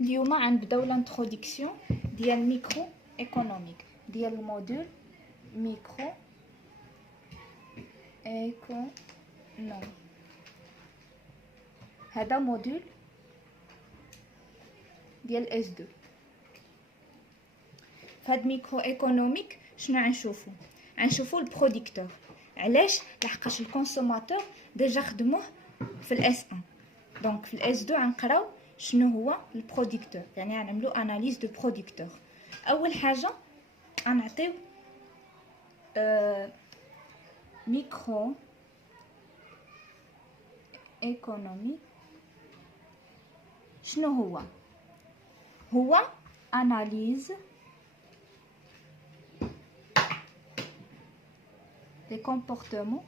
اليوم غنبداو لانتروديكسيون ديال الميكرو ايكونوميك ديال الموديول ميكرو ايكونوم. هذا موديول ديال اس 2. فهاد ميكرو ايكونوميك شنو غنشوفو البروديكتور. علاش؟ لحقاش الكونسوماتور ديجا خدموه في الاس 1. دونك في الاس 2 غنقراو شنو هو البروديكتور، يعني غنعملو اناليز دو بروديكتور. اول حاجه غنعطيو ميكرو ايكونومي. شنو هو اناليز des comportements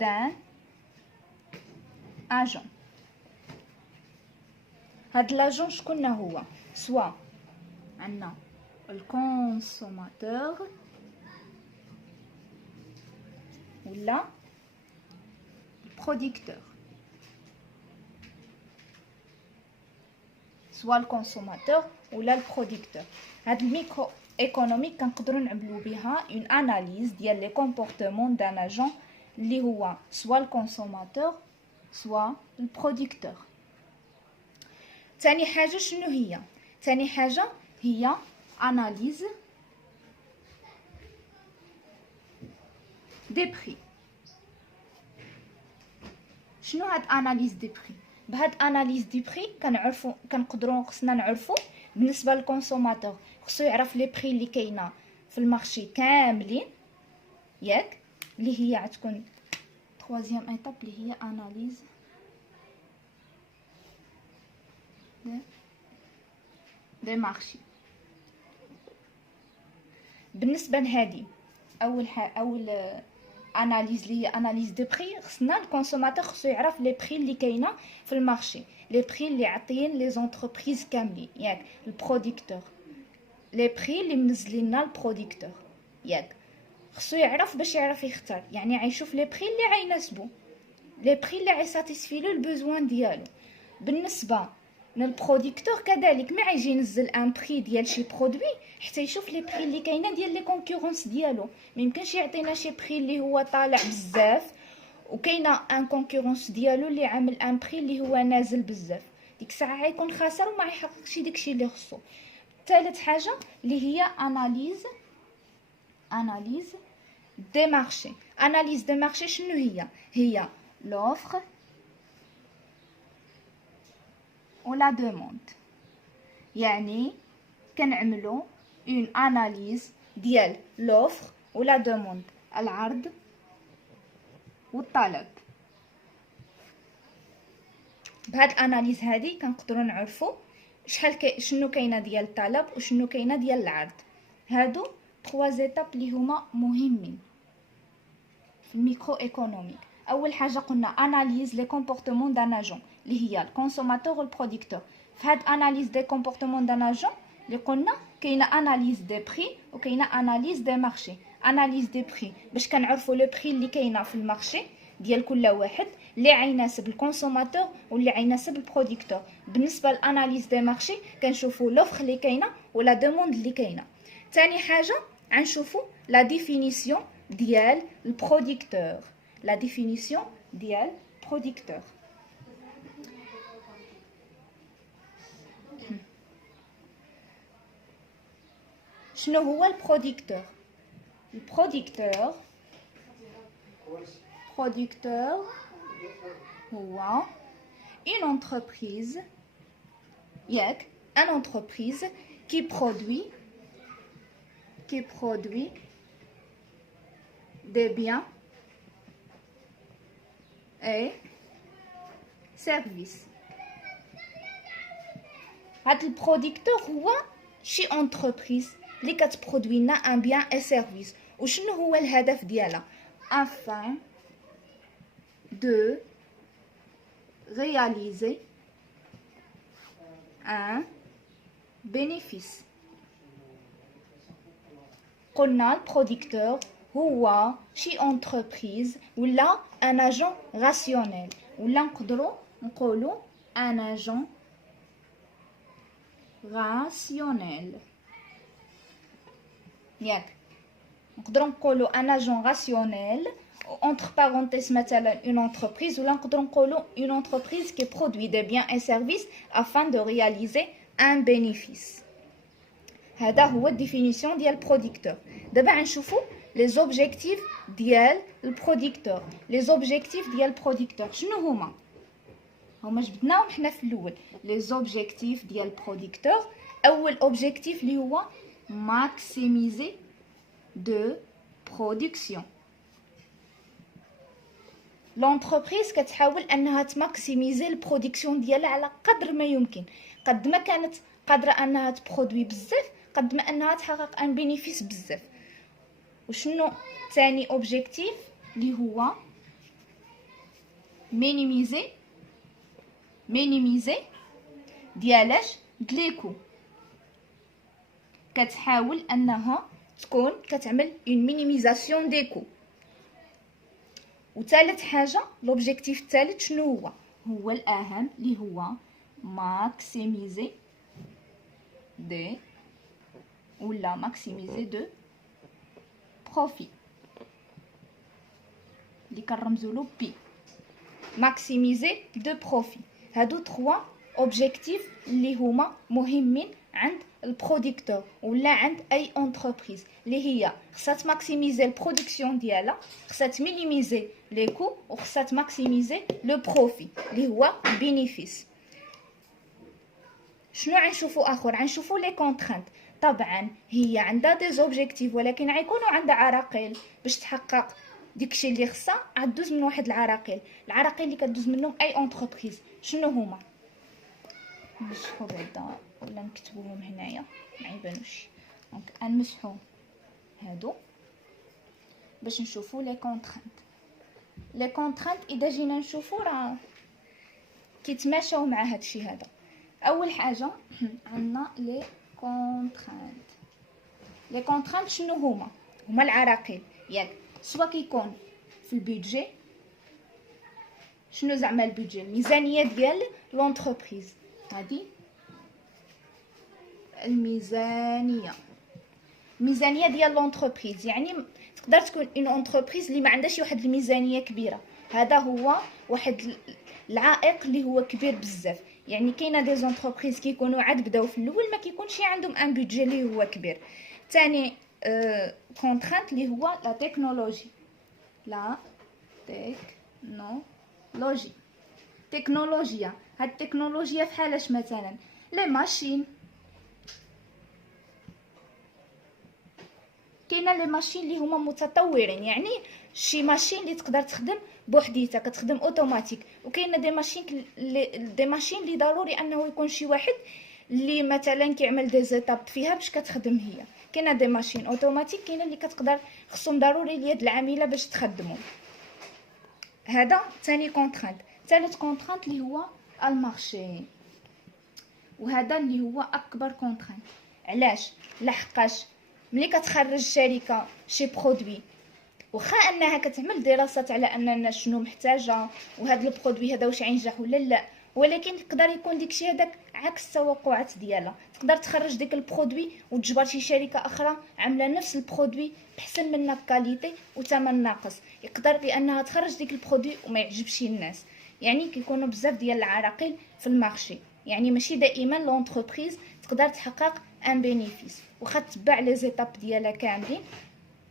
d'un agent. هاد لاجون شكون هو؟ سوا عندنا الكونسوماتور ولا البروديكتور. سوا الكونسوماتور ولا البروديكتور. هاد الميكرو ايكونوميك كنقدروا نعملوا بها اون اناليز ديال لي كومبورتمون دان اجون اللي هو سوا الكونسوماتور سوا البروديكتور. ثاني حاجه شنو هي؟ ثاني حاجه هي اناليز دي بري. شنو هاد اناليز دي بري؟ بهاد اناليز دي بري خصنا نعرفوا بالنسبه للكونسوماتور خصو يعرف لي بري اللي كاينه في المارشي كاملين، ياك؟ اللي هي غتكون troisième étape اللي هي اناليز دي مارشي. بالنسبه لهادي اول اناليز اللي هي اناليز دو بري، خصنا الكونسوماتور خصو يعرف لي بري اللي كاينه في المارشي، لي بري اللي عاطيين لي زونتربريز كاملين، ياك؟ البروديكتور لي بري اللي منزلين لنا البروديكتور، ياك؟ خصو يعرف باش يعرف يختار، يعني غيشوف لي بري اللي غيناسبو، لي بري اللي غيساتيسفيلو البوزوان ديالو. بالنسبه للبروديكتور كذلك ملي غيجي ينزل ان بري ديال شي برودوي حتى يشوف لي بري اللي كاينه ديال لي كونكورونس ديالو. ميمكنش يعطينا شي بري اللي هو طالع بزاف وكاينه ان كونكورونس ديالو اللي عامل ان بري اللي هو نازل بزاف، ديك الساعه غيكون خاسر وما يحققش داكشي اللي خصو. ثالث حاجه اللي هي اناليز دي مارشي. اناليز دي مارشي شنو هي لوفر ولا دوموند. يعني كنعملوا اون اناليز ديال لوفر ولا دوموند، العرض والطلب. بهاد الاناليز هادي كنقدروا نعرفوا شنو كاينه ديال الطلب وشنو كاينه ديال العرض. هادو 3 زيتاب اللي هما مهمين في الميكرو ايكونوميك. اول حاجه قلنا اناليز لي كومبورتمون دان اجون اللي هي الكونسوماتور والبروديكتور. فهاد اناليز دي كومبورتمون دان اجون اللي قلنا كاينه اناليز دي بري وكاينه اناليز دي مارشي. اناليز دي بري باش كنعرفوا لو بري اللي كاينه في المارشي ديال كل واحد اللي غيناسب الكونسوماتور واللي غيناسب البروديكتور. بالنسبه للاناليز دي مارشي كنشوفوا لوفر اللي كاينه ولا دوموند اللي كاينه. ثاني حاجه غنشوفوا لا ديفينيسيون ديال البروديكتور. لا ديفينيسيون ديال بروديكتور. شنو هو البروديكتور؟ البروديكتور هو une entreprise, ياك؟ une entreprise qui produit des biens et services. هاد البروديكتور هو شي انتربريز اللي كتبرودوي لنا ان بيان اي سيرفيس. وشنو هو الهدف ديالها؟ afin de réaliser un bénéfice. قلنا البروديكتور هو شي entreprise ولا un agent rationnel ولا نقدروا نقولوا un agent rationnel ياك نقدروا نقولوا ان اجون راسيونيل entre parenthèses مثلا une entreprise ولا نقدروا نقولوا une entreprise qui produit des biens et services afin de réaliser un bénéfice. هذا هو الديفينيسيون ديال producteur. دابا غنشوفوا les objectifs ديال البروديكتور. les objectifs ديال البروديكتور شنو هما جبدناهم حنا في الاول. les objectifs ديال البروديكتور اول objectif اللي هو maximiser de production. لونتربريز كتحاول انها تماكسيميزي البرودكسيون ديالها على قدر ما يمكن، قد ما كانت قادره انها تبرودوي بزاف قد ما انها تحقق ان بينيفيس بزاف. وشنو ثاني اوبجيكتيف اللي هو مينيميزي ديالاش دليكو، كتحاول انها تكون كتعمل اون مينيميزاسيون دي كو. وثالث حاجه لوبجيكتيف الثالث شنو هو الاهم اللي هو ماكسيميزي دي ولا ماكسيميزي دو بروفي اللي كنرمزوا له بي. ماكسيميزي دو بروفي هادو 3 اوبجيكتيف اللي هما مهمين عند البروديكتور ولا عند اي انتربريز اللي هي خصها تماكسيميزي البرودكسيون ديالها، خصها تمينيميزي لي كو، وخصها تماكسيميزي لو بروفي اللي هو البينيفيس. شنو غنشوفوا اخر؟ غنشوفوا لي كونترانت. طبعا هي عندها دي زوبجيكتيف ولكن غيكونوا عندها عراقيل باش تحقق داكشي اللي خصها. غدوز من واحد العراقيل اللي كدوز منهم اي انتربريز. شنو هما؟ نمسحو بعدا ولا نكتبوهم هنايا ما يبانوش. دونك غنمسحو هادو باش نشوفوا لي كونترانت. اذا جينا نشوفوا راه كيتماشاو مع هادشي هذا. اول حاجه عندنا لي كونترانت شنو هما العراقيل ياك. سواء كيكون في البيدجي. شنو زعما البيدجي؟ الميزانيه ديال لونتربريز. هذه الميزانيه ديال لونتربريز، يعني تقدر تكون اون انتربريز اللي ما عندهاش واحد الميزانيه كبيره. هذا هو واحد العائق اللي هو كبير بزاف. يعني كاينه دي زونتربريز كيكونوا عاد بداو في الاول ما كيكونش عندهم ان بودجي اللي هو كبير. ثاني كونترانت اللي هو لا تكنولوجي. تكنولوجيا. هاد التكنولوجيا فحالاش مثلا لي ماشين. كاينه لي ماشين اللي هما متطورين، يعني شي ماشين اللي تقدر تخدم بوحديتها كتخدم اوتوماتيك. وكاينه دي ماشين اللي ضروري انه يكون شي واحد اللي مثلا كيعمل دي زيتاب فيها باش كتخدم هي. كاينه دي ماشين اوتوماتيك، كاينه اللي كتقدر خصهم ضروري اليد العامله باش تخدمهم. هذا ثاني كونترانت. ثالث كونترانت اللي هو المارشي، وهذا اللي هو اكبر كونترانت. علاش؟ لحقاش ملي كتخرج شركه شي برودوي واخا انها كتعمل دراسات على ان الناس شنو محتاجه وهذا البرودوي هذا واش غينجح ولا لا، ولكن يقدر يكون داكشي هذاك عكس التوقعات ديالها. تقدر تخرج ديك البرودوي وتجبر شي شركه اخرى عامله نفس البرودوي بحسن منها بكاليتي وثمن ناقص، يقدر بانها تخرج ديك البرودوي وما يعجبش الناس. يعني كيكونوا بزاف ديال العراقيل في المارشي. يعني ماشي دائما لونتربريز تقدر تحقق ان بينيفيس واخا تبع لي زيتاب ديالها كاملين.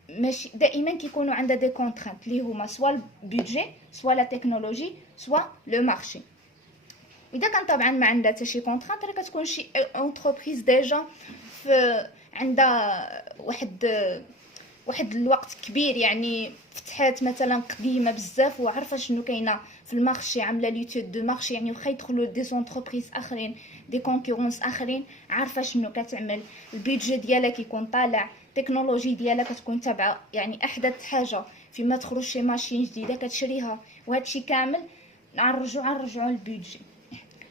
ماشي دائما كيكونوا عندها دي كونترانت اللي هما سوا البودجي سوا لا تكنولوجي سوا لو مارشي. اذا كان طبعا ما عندها حتى شي كونترانت راه كتكون شي انتربريز ديجا عندها واحد الوقت كبير، يعني فتحات مثلا قديمه بزاف وعارفه شنو كاينه في المارشي، عامله ليتود دو مارشي. يعني واخا يدخلوا دي زونتربريز اخرين دي كونكورونس اخرين عارفه شنو كتعمل. البيدجي ديالها كيكون طالع، التكنولوجي ديالها كتكون تابعه يعني احدث حاجه. فيما تخرج شي ماشين جديده كتشريها، وهادشي كامل نرجعوا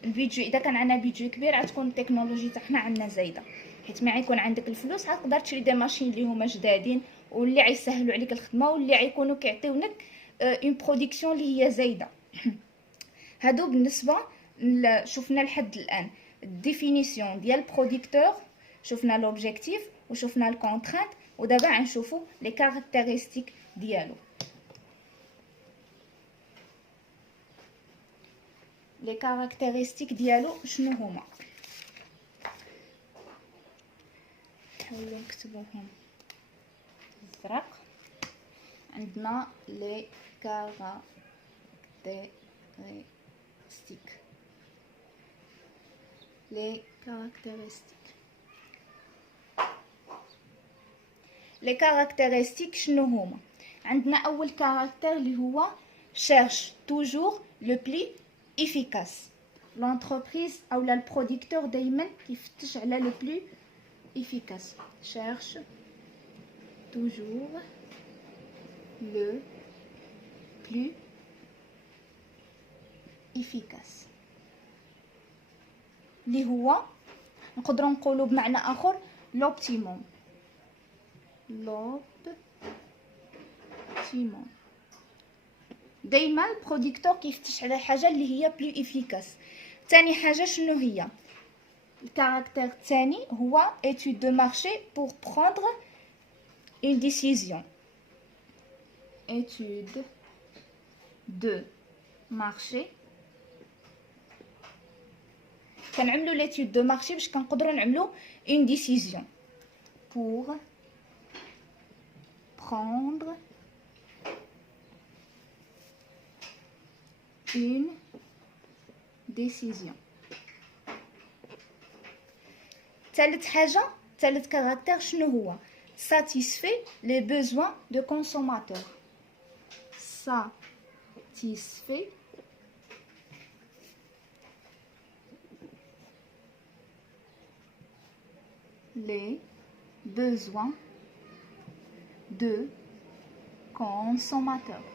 البيدجي. اذا كان عندنا بيدجي كبير غتكون التكنولوجي تاعنا عندنا زايده، حيت ما غيكون عندك الفلوس غتقدر تشري دي ماشين اللي هما جدادين واللي غيسهلوا عليك الخدمه واللي غيكونوا كيعطيونك اون برودكسيون اللي هي زايده. هادو بالنسبه شفنا لحد الان الديفينيسيون ديال البروديكتور، شفنا لوبجيكتيف وشفنا الكونترانت، ودابا غنشوفوا لي كاركتيرستيك ديالو. لي كاركتيرستيك ديالو شنو هما؟ نحاولوا نكتبوهم بالزرق. عندنا لي كاركتيرستيك. لي كاركتيرستيك شنو هما؟ عندنا اول كاركتير اللي هو cherche toujours le plus efficace. l'entreprise او لا البروديكتور دائما كيفتش على le plus efficace. cherche toujours le plus efficace اللي هو نقدروا نقولوا بمعنى اخر l'optimum. دايما البروديكتور كيفتش على حاجه اللي هي بلو افيكاس. ثاني حاجه شنو هي؟ الكاركتير الثاني هو étude de marché pour prendre une décision. étude de marché. كنعملوا l'étude de marché باش كنقدروا نعملوا une décision pour prendre une décision. ثالث حاجة، ثالث كاركتير شنو هو؟ satisfait les besoins de consommateurs. satisfait les besoins de consommateurs.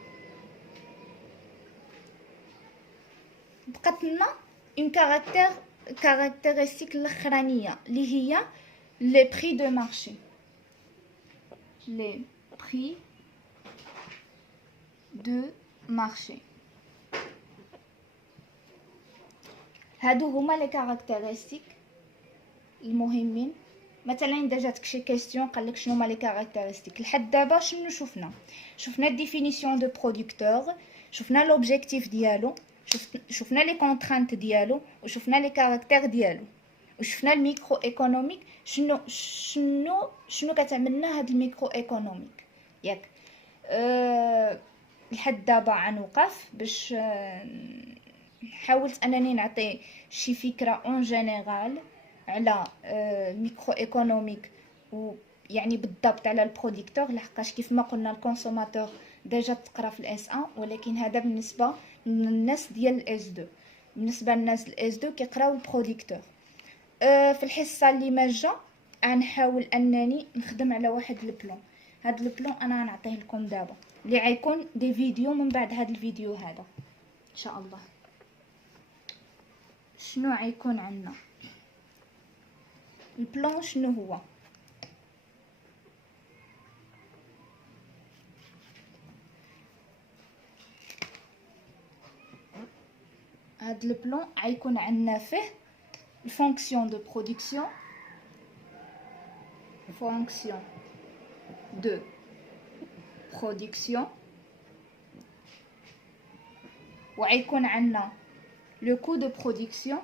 بقات لنا اون كاركتيرستيك الاخرانيه اللي هي لي بري دو مارشي. لي بري دو مارشي هادو هما لي كاركتيرستيك المهمين. مثلا اذا جاتك شي كيسيون قالك شنو هما لي كاركتيرستيك، لحد دابا شنو شفنا الديفينيسيون دو بروديكتور، شفنا لوبجيكتيف ديالو، شفنا لي كونترانت ديالو، وشفنا لي كاركتير ديالو، وشفنا الميكرو ايكونوميك. شنو كتعمل لنا هاد الميكرو ايكونوميك ياك؟ لحد دابا غنوقف باش حاولت انني نعطي شي فكره اون جينيرال على الميكرو ايكونوميك، ويعني بالضبط على البروديكتور، لحقاش كيف ما قلنا الكونسوماتور ديجا تقرا في الاس 1، ولكن هذا بالنسبه للناس ديال الاس 2. بالنسبه للناس الاس 2 كيقراو البروديكتور. في الحصه اللي ماجه غنحاول انني نخدم على واحد البلان. هاد البلان انا غنعطيه لكم دابا، اللي غيكون دي فيديو من بعد هاد الفيديو هذا ان شاء الله. شنو غيكون عندنا البلان؟ شنو هو؟ هاد البلان غيكون عندنا فيه الفونكسيون دو برودكسيون، فونكسيون دو برودكسيون، وغيكون عندنا لو كو دو برودكسيون،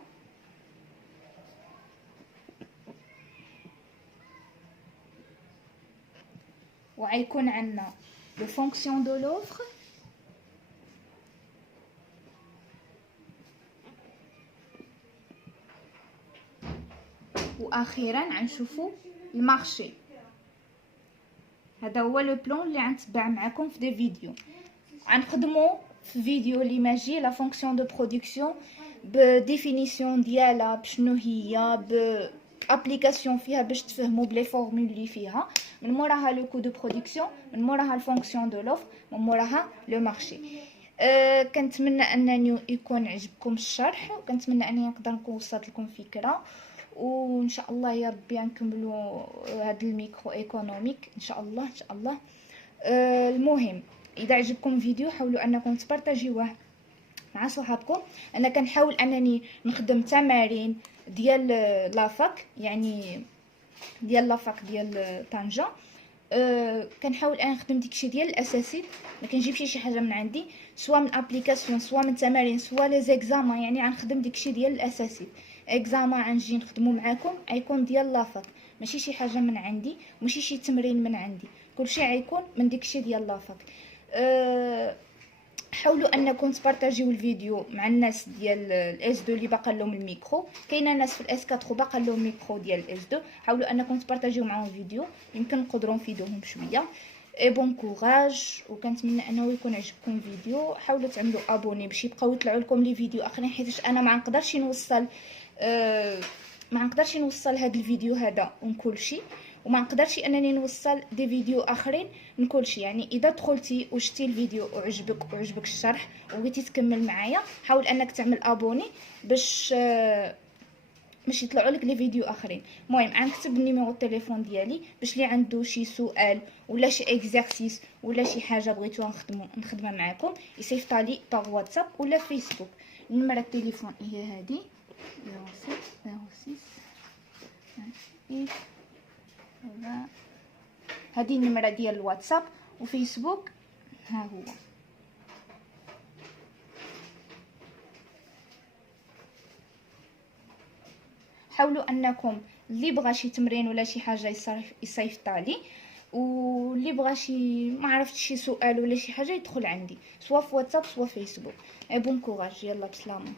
وغيكون عندنا لو فونكسيون دو لوفر، واخيرا غنشوفوا المارشي. هذا هو لو بلان اللي غنتبع معكم في دي فيديو. غنخدموا في فيديو اللي ماجي لا فونكسيون دو برودكسيون بديفينيسيون ديالها بشنو هي، بابليكاسيون فيها باش تفهموا بلي فورمول اللي فيها، من موراها لو كو دو برودكسيون، من موراها الفونكسيون دو لوف، من موراها لو مارشي. كنتمنى انني يكون عجبكم الشرح، وكنتمنى انني نقدر نكون وصلت لكم فكره، وان شاء الله يا ربي نكملوا هذا الميكرو ايكونوميك ان شاء الله ان شاء الله. المهم اذا عجبكم الفيديو حاولوا انكم تبارطاجيوه مع صحابكم. انا كنحاول انني نخدم تمارين ديال لافاك، يعني ديال لافاك ديال طنجة. كنحاول انا نخدم داكشي ديال الاساسي، ما كنجيبش شي حاجه من عندي، سواء من ابليكاسيون سواء من تمارين سواء لي زيكزامان. يعني غنخدم داكشي ديال الاساسي. اكزامان غنجي نخدمو معاكم غيكون ديال لافاك، ماشي شي حاجه من عندي، ماشي شي تمرين من عندي، كلشي غيكون من داكشي ديال لافاك. حاولوا انكم تبارطاجيو الفيديو مع الناس ديال الاس 2 اللي باقا لهم الميكرو. كاينه ناس في الاس 4 باقا لهم الميكرو ديال الاس 2، حاولوا انكم تبارطاجيو معاهم الفيديو، يمكن نقدروا نفيدوهم شويه. اي بون كوراج، وكنتمنى انه يكون عجبكم الفيديو. حاولوا تعملوا ابوني باش يبقاو يطلعوا لكم لي فيديو اخرين، حيت انا ما نقدرش نوصل هذا الفيديو هذا ونكل شيء، وما نقدرش انني نوصل دي فيديو اخرين نكل شيء. يعني اذا دخلتي وشتي الفيديو وعجبك الشرح وبغيتي تكمل معايا، حاول انك تعمل ابوني باش يطلعوا لك لي فيديو اخرين. المهم غنكتب النيميرو التليفون ديالي باش اللي عنده شي سؤال ولا شي اكزرسيس ولا شي حاجه بغيتوها نخدمها معكم يصيفطها لي باغ واتساب ولا فيسبوك. نمرة التليفون هي هذه 06 هذه النمرة ديال الواتساب وفيسبوك ها هو. حاولوا انكم اللي بغى شي تمرين ولا شي حاجه يصيفطها لي، واللي بغى شي ما عرفتش شي سؤال ولا شي حاجه يدخل عندي سواء في واتساب سواء فيسبوك. بون كوراج، يلا بسلامه.